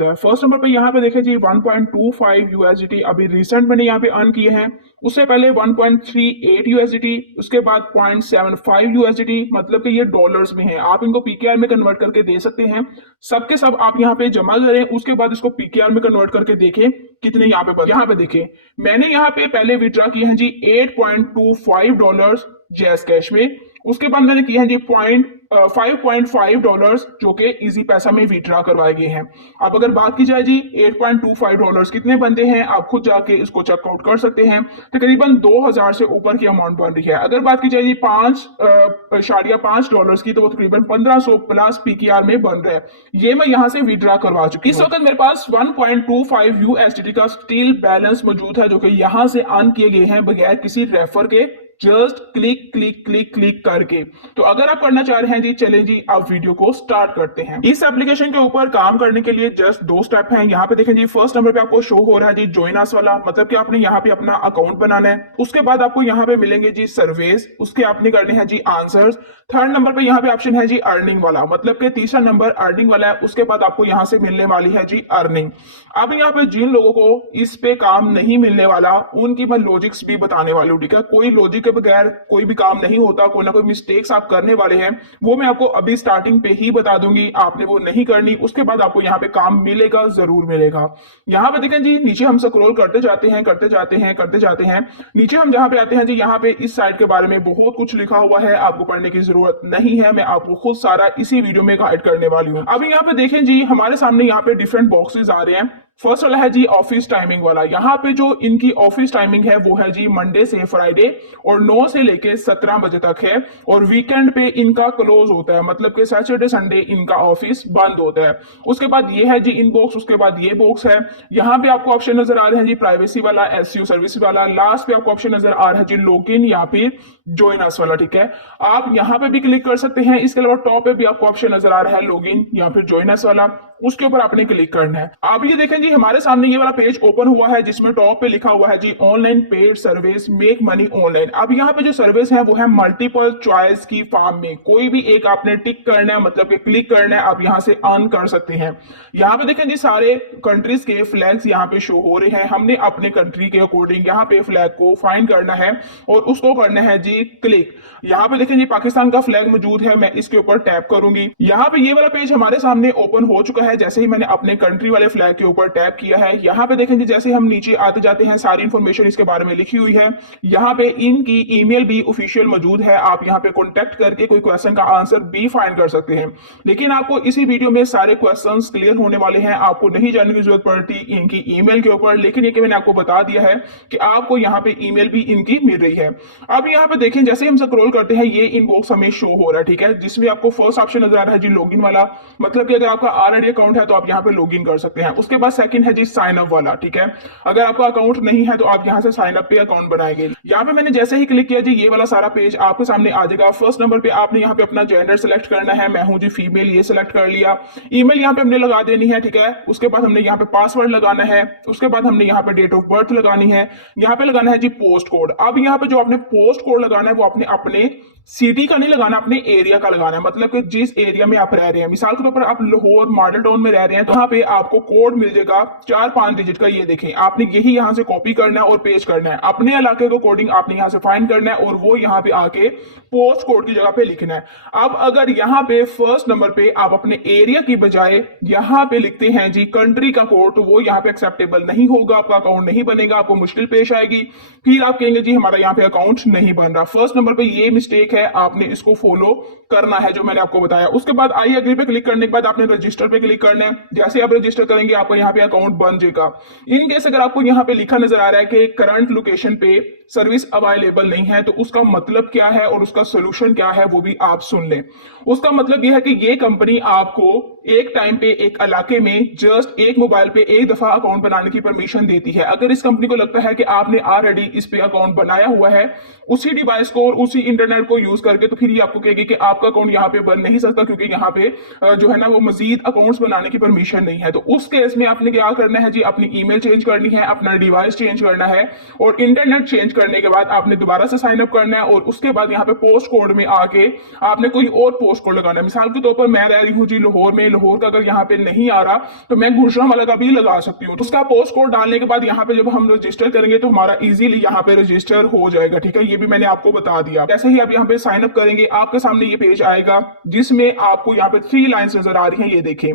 मौजूद है। First number पे यहाँ पे देखें जी 1.25 यूएसडीटी अभी रिसेंट मैंने यहाँ पे अर्न किए हैं। उससे पहले 1.38 यूएसडीटी, उसके बाद 0.75 यूएसडीटी, मतलब कि ये डॉलर्स में है। आप इनको पीकेआर में कन्वर्ट करके दे सकते हैं। सबके सब आप यहाँ पे जमा करें, उसके बाद इसको पीकेआर में कन्वर्ट करके देखें कितने यहाँ पे देखें मैंने यहाँ पे पहले विड्रॉ किए हैं जी 8.25 डॉलर्स जैस कैश में। उसके बाद मैंने किया है जी 5.5 डॉलर्स जो कि इजी पैसा में विड्रॉ करवाए गए हैं। अब अगर बात की जाए जी 8.25 डॉलर्स कितने बनते हैं, आप खुद जाके इसको चेकआउट कर सकते हैं। तकरीबन 2000 से ऊपर की अमाउंट बन रही है। अगर बात की जाए जी 5.5 डॉलर्स की, तो वो तकरीबन 1500 प्लस पीकेआर में बन रहा है। ये मैं यहाँ से विड्रॉ करवा चुकी हूँ। इस वक्त मेरे पास 1.25 यूएसडीटी का स्टिल बैलेंस मौजूद है, जो कि यहाँ से अर्न किए गए हैं बगैर किसी रेफर के, just click click click click करके। तो अगर आप करना चाह रहे हैं जी, चलें जी आप वीडियो को स्टार्ट करते हैं। इस एप्लीकेशन के ऊपर काम करने के लिए जस्ट 2 स्टेप हैं। यहाँ पे देखें जी, फर्स्ट नंबर पे आपको शो हो रहा है जी ज्वाइन अस वाला, मतलब कि आपने यहाँ पे अपना अकाउंट बनाना है। उसके बाद आपको यहाँ पे मिलेंगे जी सर्वेस, उसके आपने करने हैं जी आंसर्स। थर्ड नंबर पे यहाँ पे ऑप्शन है जी अर्निंग वाला, मतलब कि तीसरा नंबर अर्निंग वाला है। उसके बाद आपको यहाँ से मिलने वाली है जी अर्निंग। अब यहाँ पे जिन लोगों को इस पे काम नहीं मिलने वाला, उनकी मैं लॉजिक्स भी बताने वाली हूँ, ठीक है। कोई लॉजिक के बगैर कोई भी काम नहीं होता, कोई ना कोई मिस्टेक्स आप करने वाले हैं, वो मैं आपको अभी स्टार्टिंग पे ही बता दूंगी, आपने वो नहीं करनी। उसके बाद आपको यहाँ पे काम मिलेगा, जरूर मिलेगा। यहाँ पे देखें जी, नीचे हम स्क्रॉल करते जाते हैं करते जाते हैं करते जाते हैं, नीचे हम जहाँ पे आते हैं जी, यहाँ पे इस साइट के बारे में बहुत कुछ लिखा हुआ है, आपको पढ़ने की जरूरत नहीं है, मैं आपको खुद सारा इसी वीडियो में गाइड करने वाली हूँ। अभी यहाँ पे देखें जी, हमारे सामने यहाँ पे डिफरेंट बॉक्सेस आ रहे हैं। फर्स्ट वाला है जी ऑफिस टाइमिंग वाला। यहाँ पे जो इनकी ऑफिस टाइमिंग है वो है जी मंडे से फ्राइडे और 9 से लेके 17 बजे तक है, और वीकेंड पे इनका क्लोज होता है, मतलब कि सैटरडे संडे इनका ऑफिस बंद होता है। उसके बाद ये है जी इनबॉक्स, उसके बाद ये बॉक्स है। यहाँ पे आपको ऑप्शन नजर आ रहे हैं जी प्राइवेसी वाला, एसईओ सर्विस वाला। लास्ट पे आपको ऑप्शन नजर आ रहा है जी लॉगिन या फिर ज्वाइन अस वाला, ठीक है। आप यहाँ पे भी क्लिक कर सकते हैं। इसके अलावा टॉप पे भी आपको ऑप्शन नजर आ रहा है लॉगिन या फिर ज्वाइन अस वाला, उसके ऊपर आपने क्लिक करना है। आप ये देखें जी, हमारे सामने ये वाला पेज ओपन हुआ है जिसमें टॉप पे लिखा हुआ है जी online paid service make money online. अब यहाँ पे जो सर्विस है वो है मल्टीपल चॉइस की फॉर्म में, कोई भी एक आपने टिक करना है, मतलब कि क्लिक करना है, आप यहाँ से अर्न कर सकते हैं। यहाँ पे देखें जी, सारे कंट्रीज के फ्लैग्स यहाँ पे शो हो रहे हैं। हमने अपने कंट्री के अकॉर्डिंग यहाँ पे फ्लैग को फाइंड करना है और उसको करना है जी क्लिक। यहाँ पे देखें जी, पाकिस्तान का फ्लैग मौजूद है, मैं इसके ऊपर टैप करूंगी। यहाँ पे ये वाला पेज हमारे सामने ओपन हो चुका है। जैसे ही मैंने अपने कंट्री वाले फ्लैग के ऊपर टैप किया है, यहाँ पे देखें जी, जैसे हम नीचे आते जाते हैं, सारी इंफॉर्मेशन इसके बारे में लिखी हुई है। यहाँ पे इनकी ईमेल भी ऑफिशियल मौजूद है, आप यहाँ पे कॉन्टेक्ट करके कोई क्वेश्चन का आंसर भी फाइंड कर सकते हैं। लेकिन आपको इसी वीडियो में सारे क्वेश्चंस क्लियर होने वाले हैं, आपको नहीं जानने की जरूरत पड़ती इनकी ईमेल के ऊपर। लेकिन ये कि मैंने आपको बता दिया है कि आपको यहाँ पे ईमेल भी इनकी मिल रही है। अब यहाँ पे देखें, जैसे हम स्क्रॉल करते हैं, ये इनबॉक्स हमें शो हो रहा है, ठीक है, जिसमें आपको फर्स्ट ऑप्शन नजर आ रहा है जी लॉगिन वाला, मतलब कि अगर आपका ऑलरेडी अकाउंट है तो आप यहाँ पे लॉगिन कर सकते हैं। उसके बाद सेकंड है जी साइन अप वाला, ठीक है। अगर आपका अकाउंट नहीं है तो आप यहाँ से साइन अप पे अकाउंट बनाएंगे। यहाँ पे मैंने जैसे ही क्लिक किया जी, ये वाला सारा पेज आपके सामने आ जाएगा। फर्स्ट नंबर पे आपने यहाँ पे अपना जेंडर सेलेक्ट करना है, मैं हूँ जी फीमेल, ये सेलेक्ट कर लिया। ईमेल यहाँ पे हमने लगा देनी है, ठीक है। उसके बाद हमने यहाँ पे पासवर्ड लगाना है। उसके बाद हमने यहाँ पे डेट ऑफ बर्थ लगानी है। यहाँ पे लगाना है जी पोस्ट कोड। अब यहाँ पे जो आपने पोस्ट कोड लगाना है वो अपने सिटी का नहीं लगाना, अपने एरिया का लगाना है, मतलब कि जिस एरिया में आप रह रहे हैं। मिसाल के तौर पर आप लाहौर मॉडल टाउन में रह रहे हैं तो यहाँ पे आपको कोड मिल जाएगा 4-5 डिजिट का, ये देखें। आपने यही यहाँ से कॉपी करना है और पेस्ट करना है, अपने इलाके को कोडिंग आपने यहाँ से फाइंड करना है और वो यहाँ पे आके पोस्ट कोड की जगह पे लिखना है। अब अगर यहाँ पे फर्स्ट नंबर पे आप अपने एरिया की बजाय यहाँ पे लिखते हैं जी कंट्री का कोड, तो वो यहाँ पे एक्सेप्टेबल नहीं होगा, आपका अकाउंट नहीं बनेगा, आपको मुश्किल पेश आएगी। फिर आप कहेंगे जी हमारा यहाँ पे अकाउंट नहीं बन रहा। फर्स्ट नंबर पे ये मिस्टेक है, आपने इसको फॉलो करना है जो मैंने आपको बताया। उसके बाद आई एग्री पे क्लिक करने के बाद आपने रजिस्टर पे क्लिक करना है। जैसे आप रजिस्टर करेंगे आपको यहाँ पे अकाउंट बन जाएगा। इन केस अगर आपको यहाँ पे लिखा नजर आ रहा है कि करंट लोकेशन पे सर्विस अवेलेबल नहीं है, तो उसका मतलब क्या है और उसका सोल्यूशन क्या है वो भी आप सुन लें। उसका मतलब यह है कि ये कंपनी आपको एक टाइम पे एक इलाके में जस्ट एक मोबाइल पे एक दफा अकाउंट बनाने की परमिशन देती है। अगर इस कंपनी को लगता है कि आपने ऑलरेडी इस पे अकाउंट बनाया हुआ है उसी डिवाइस को और उसी इंटरनेट को यूज करके, तो फिर ये आपको कहेगी कि आपका अकाउंट यहाँ पे बन नहीं सकता, क्योंकि यहाँ पे जो है ना वो मजीद अकाउंट्स बनाने की परमिशन नहीं है। तो उस केस में आपने क्या करना है जी, अपनी ईमेल चेंज करनी है, अपना डिवाइस चेंज करना है और इंटरनेट चेंज करने के बाद आपने दोबारा से साइन अप करना है और उसके बाद यहाँ पे पोस्ट कोड में आके आपने कोई और पोस्ट कोड लगाना है। मिसाल के तौर पर मैं रह रही हूँ जी लाहौर में, लाहौर का अगर यहाँ पे नहीं आ रहा तो मैं गुजरांवाला का भी लगा सकती हूँ। तो उसका पोस्ट कोड डालने के बाद यहाँ पे जब हम रजिस्टर करेंगे तो हमारा इजीली यहाँ पे रजिस्टर हो जाएगा, ठीक है। ये भी मैंने आपको बता दिया। जैसे ही आप यहाँ पे साइन अप करेंगे आपके सामने ये पेज आएगा जिसमें आपको यहाँ पे 3 लाइंस नजर आ रही हैं, ये देखें।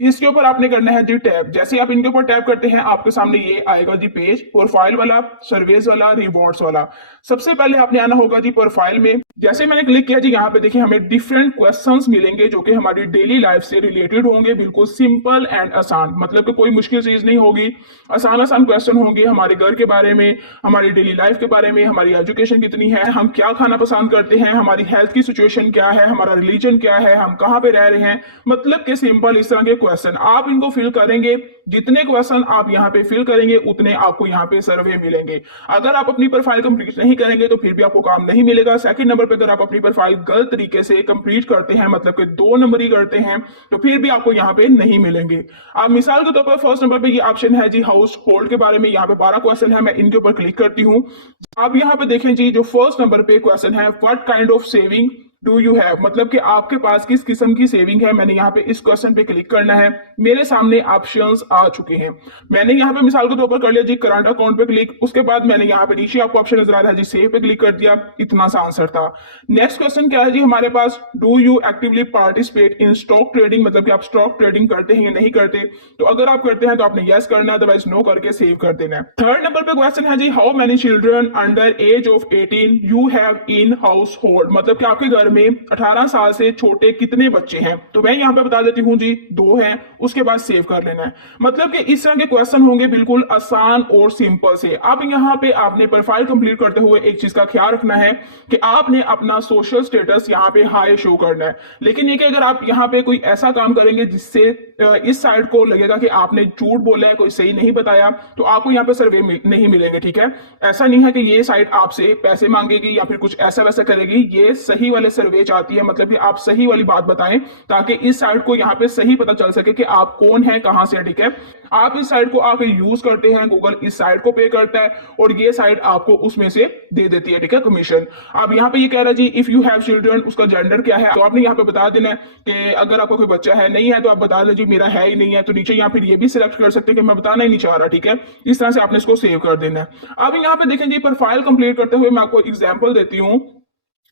इसके ऊपर आपने करना है जी टैप। जैसे आप इनके ऊपर टैप करते हैं आपके सामने ये आएगा जी पेज, प्रोफाइल वाला, सर्विस वाला, रिवॉर्ड्स वाला। सबसे पहले आपने आना होगा जी प्रोफाइल में। जैसे मैंने क्लिक किया जी यहाँ पे देखिए हमें डिफरेंट क्वेश्चंस मिलेंगे जो कि हमारी डेली लाइफ से रिलेटेड होंगे, बिल्कुल सिंपल एंड आसान, मतलब कि कोई मुश्किल चीज नहीं होगी। आसान आसान क्वेश्चन होंगे हमारे घर के बारे में, हमारी डेली लाइफ के बारे में, हमारी एजुकेशन कितनी है, हम क्या खाना पसंद करते हैं, हमारी हेल्थ की सिचुएशन क्या है, हमारा रिलीजन क्या है, हम कहाँ पे रह रहे हैं, मतलब कि सिंपल इस तरह के क्वेश्चन आप इनको फिल करेंगे। जितने क्वेश्चन आप यहाँ पे फिल करेंगे उतने आपको यहाँ पे सर्वे मिलेंगे। अगर आप अपनी प्रोफाइल कंप्लीट नहीं करेंगे तो फिर भी आपको काम नहीं मिलेगा। सेकंड नंबर पे अगर आप अपनी प्रोफाइल गलत तरीके से कंप्लीट करते हैं, मतलब कि 2 नंबर ही करते हैं, तो फिर भी आपको यहाँ पे नहीं मिलेंगे। अब मिसाल के तौर पर फर्स्ट नंबर पे ये ऑप्शन है जी हाउस होल्ड के बारे में। यहाँ पे 12 क्वेश्चन है, मैं इनके ऊपर क्लिक करती हूँ। आप यहाँ पे देखें जी जो फर्स्ट नंबर पे क्वेश्चन है, what kind of saving do you have, मतलब कि आपके पास किस किस्म की सेविंग है। मैंने यहाँ पे इस क्वेश्चन पे क्लिक करना है। मेरे सामने ऑप्शंस आ चुके हैं। मैंने यहाँ पे मिसाल के तौर पर कर लिया जी करंट अकाउंट पे क्लिक। उसके बाद मैंने यहाँ पे नीचे आपको ऑप्शन नजर आ रहा है जी सेव पे क्लिक कर दिया। इतना सा आंसर था। नेक्स्ट क्वेश्चन क्या है जी हमारे पास, do you actively participate in stock trading, मतलब कि आप स्टॉक ट्रेडिंग करते हैं या नहीं करते। तो अगर आप करते हैं तो आपने यस करना है, अदरवाइज नो करके सेव कर देना है। थर्ड नंबर पे क्वेश्चन है जी how many children under age of 18 you have in household, मतलब कि आपके घर में 18 साल से छोटे कितने बच्चे हैं। तो मैं यहाँ पे बता देती हूँ जी 2 हैं। उसके बाद सेव कर लेना है। मतलब कि इस तरह के क्वेश्चन होंगे बिल्कुल आसान और सिंपल से। अब यहाँ पे आपने प्रोफाइल कंप्लीट करते हुए एक चीज का ख्याल रखना है कि आपने अपना सोशल स्टेटस यहाँ पे हाई शो करना है। लेकिन ये कि अगर आप यहाँ पे कोई ऐसा काम करेंगे जिससे इस साइड को लगेगा कि आपने झूठ बोला है, कोई सही नहीं बताया, तो आपको यहाँ पे सर्वे नहीं मिलेंगे, ठीक है। ऐसा नहीं है कि ये साइट आपसे पैसे मांगेगी या फिर कुछ ऐसा वैसा करेगी। ये सही वाले सर्वे चाहती है, मतलब कि आप सही वाली बात बताएं ताकि इस साइट को यहाँ पे सही पता चल सके कि आप कौन है, कहां से, ठीक है। आप इस साइट को आके यूज करते हैं, गूगल इस साइट को पे करता है और ये साइट आपको उसमें से दे देती है, ठीक है, कमीशन। अब यहाँ पे ये कह रहा है जी इफ यू हैव चिल्ड्रन, उसका जेंडर क्या है, तो आपने यहाँ पे बता देना है कि अगर आपका कोई बच्चा है, नहीं है तो आप बता दें जी मेरा है ही नहीं है। तो नीचे यहाँ फिर ये भी सिलेक्ट कर सकते हैं कि मैं बताना ही नहीं चाह रहा, ठीक है। इस तरह से आपने इसको सेव कर देना है। अब यहाँ पे देखें जी प्रोफाइल कंप्लीट करते हुए मैं आपको एग्जाम्पल देती हूँ।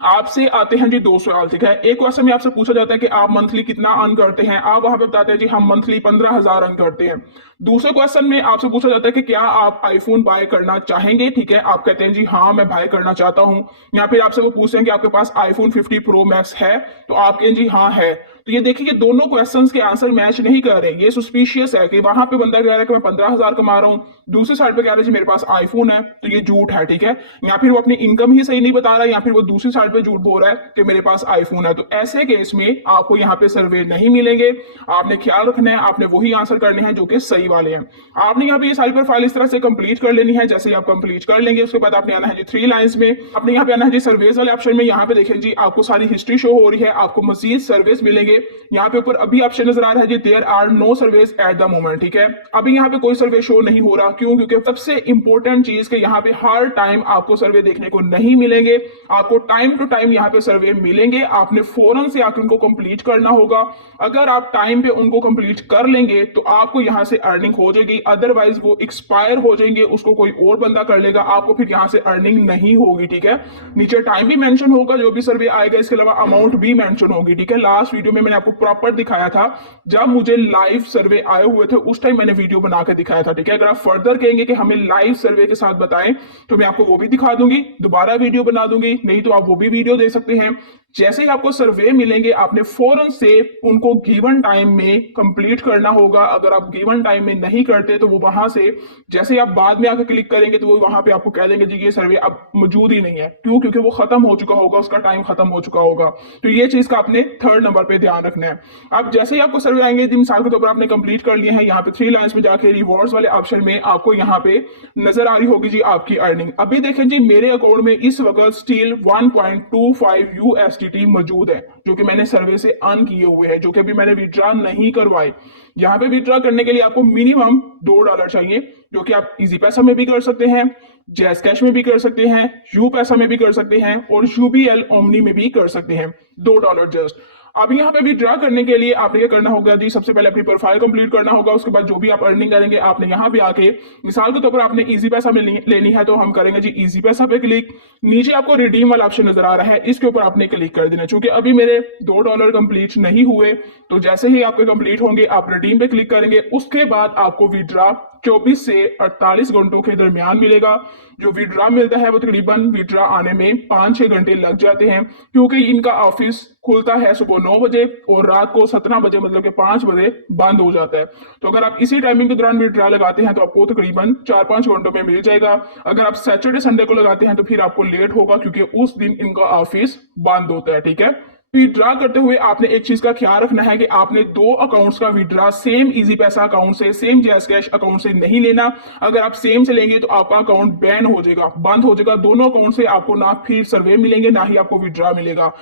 आपसे आते हैं जी 2 सवाल, ठीक है। एक क्वेश्चन में आपसे पूछा जाता है कि आप मंथली कितना अर्न करते हैं। आप वहां पे बताते हैं जी हम मंथली 15,000 अर्न करते हैं। दूसरे क्वेश्चन में आपसे पूछा जाता है कि क्या आप आईफोन बाय करना चाहेंगे, ठीक है। आप कहते हैं जी हाँ मैं बाय करना चाहता हूं। या फिर आपसे वो पूछते हैं कि आपके पास आईफोन 50 प्रो मैक्स है, तो आप कहें जी हाँ है। तो ये देखिए कि दोनों क्वेश्चंस के आंसर मैच नहीं कर रहे। ये सस्पिशियस है कि वहां पे बंदा कह रहा है कि मैं 15,000 कमा रहा हूँ, दूसरी साइड पे कह रहा है जी मेरे पास आईफोन है, तो ये झूठ है, ठीक है। या फिर वो अपनी इनकम ही सही नहीं बता रहा है, या फिर वो दूसरी साइड पे झूठ बोल रहा है कि मेरे पास आईफोन है। तो ऐसे केस में आपको यहाँ पे सर्वे नहीं मिलेंगे। आपने ख्याल रखना है, आपने वही आंसर करने हैं जो कि सही वाले हैं। आपने यहाँ पे ये सारी प्रोफाइल इस तरह से कंप्लीट कर लेनी है। जैसे आप कंप्लीट कर लेंगे उसके बाद आपने आना है जी 3 लाइंस में। आपने यहाँ पे आना है जी सर्विस वाले ऑप्शन में। यहाँ पे देखें जी आपको सारी हिस्ट्री शो हो रही है, आपको मजीद सर्विस मिलेंगे। यहाँ पे ऊपर अभी ऑप्शन नजर आ रहा है जी there are no service at the moment, ठीक है। अभी यहाँ पे कोई सर्वे शो नहीं हो रहा, क्यों? क्योंकि सबसे इंपॉर्टेंट चीज के यहाँ पे हर टाइम आपको सर्वे देखने को नहीं मिलेंगे। आपको टाइम टू टाइम यहाँ पे सर्वे मिलेंगे। आपने फौरन से आकर उनको कंप्लीट करना होगा। अगर आप टाइम पे उनको कंप्लीट कर लेंगे तो आपको यहाँ से अर्निंग हो जाएगी, अदरवाइज वो एक्सपायर हो जाएंगे, उसको कोई और बंदा कर लेगा, आपको फिर यहाँ से अर्निंग नहीं होगी, ठीक है। नीचे टाइम भी मेंशन होगा जो भी सर्वे आएगा, इसके अलावा अमाउंट भी मेंशन होगी, ठीक है। लास्ट वीडियो में मैंने आपको प्रॉपर दिखाया था, जब मुझे लाइव सर्वे आए हुए थे उस टाइम मैंने वीडियो बना के दिखाया था, ठीक है। अगर आप फर्दर कहेंगे कि हमें लाइव सर्वे के साथ बताएं तो मैं आपको वो भी दिखा दूंगी, दोबारा वीडियो बना दूंगी, नहीं तो आप वो भी वीडियो दे सकते हैं। जैसे ही आपको सर्वे मिलेंगे आपने फौरन से उनको गिवन टाइम में कंप्लीट करना होगा। अगर आप गिवन टाइम में नहीं करते तो वो वहां से जैसे ही आप बाद में आकर क्लिक करेंगे तो वो वहां पे आपको कह देंगे जी ये सर्वे अब मौजूद ही नहीं है। क्यों? क्योंकि वो खत्म हो चुका होगा, उसका टाइम खत्म हो चुका होगा। तो ये चीज का आपने 3rd नंबर पे ध्यान रखना है। अब जैसे ही आपको सर्वे आएंगे, मिसाल के तौर पर आपने कंप्लीट कर लिए हैं, यहाँ पे 3 लाइंस में जाके रिवॉर्ड्स वाले ऑप्शन में आपको यहाँ पे नजर आ रही होगी जी आपकी अर्निंग। अभी देखें जी मेरे अकाउंट में इस वक्त स्टिल 1.25 यूएसडीटी मौजूद है जो कि मैंने सर्वे से अर्न किए हुए हैं, जो कि अभी मैंने विड्रॉ नहीं करवाए। यहाँ पे विड्रॉ करने के लिए आपको मिनिमम $2 चाहिए, जो कि आप इजी पैसा में भी कर सकते हैं, जैस कैश में भी कर सकते हैं, यू पैसा में भी कर सकते हैं और यूबीएल ओमनी में भी कर सकते हैं। $2 जस्ट। अब यहाँ पे विड्रॉ करने के लिए आपने क्या करना होगा जी, सबसे पहले अपनी प्रोफाइल कंप्लीट करना होगा। उसके बाद जो भी आप अर्निंग करेंगे आपने यहाँ पे आके, मिसाल के तौर पर आपने इजी पैसा में लेनी है तो हम करेंगे जी इजी पैसा पे क्लिक। नीचे आपको रिडीम वाला ऑप्शन नजर आ रहा है, इसके ऊपर आपने क्लिक कर देना। चूंकि अभी मेरे $2 कंप्लीट नहीं हुए, तो जैसे ही आपके कंप्लीट होंगे आप रिडीम पे क्लिक करेंगे। उसके बाद आपको विड्रॉ 24 से 48 घंटों के दरमियान मिलेगा। जो विड्रॉ मिलता है वो तकरीबन विड्रॉ आने में 5-6 घंटे लग जाते हैं, क्योंकि इनका ऑफिस खुलता है सुबह 9 बजे और रात को 17 बजे मतलब कि 5 बजे बंद हो जाता है। तो अगर आप इसी टाइमिंग के दौरान विड्रॉ लगाते हैं तो आपको तकरीबन 4-5 घंटों में मिल जाएगा। अगर आप सैटरडे संडे को लगाते हैं तो फिर आपको लेट होगा, क्योंकि उस दिन इनका ऑफिस बंद होता है। ठीक है, विड्रॉ करते हुए आपने एक चीज का ख्याल रखना है कि आपने 2 अकाउंट्स का विड्रॉ सेम इजी पैसा अकाउंट से, सेम जैस कैश अकाउंट से नहीं लेना। अगर आप सेम से लेंगे तो आपका अकाउंट बैन हो जाएगा, बंद हो जाएगा। दोनों अकाउंट से आपको ना फिर सर्वे मिलेंगे ना ही आपको विड्रॉ मिलेगा।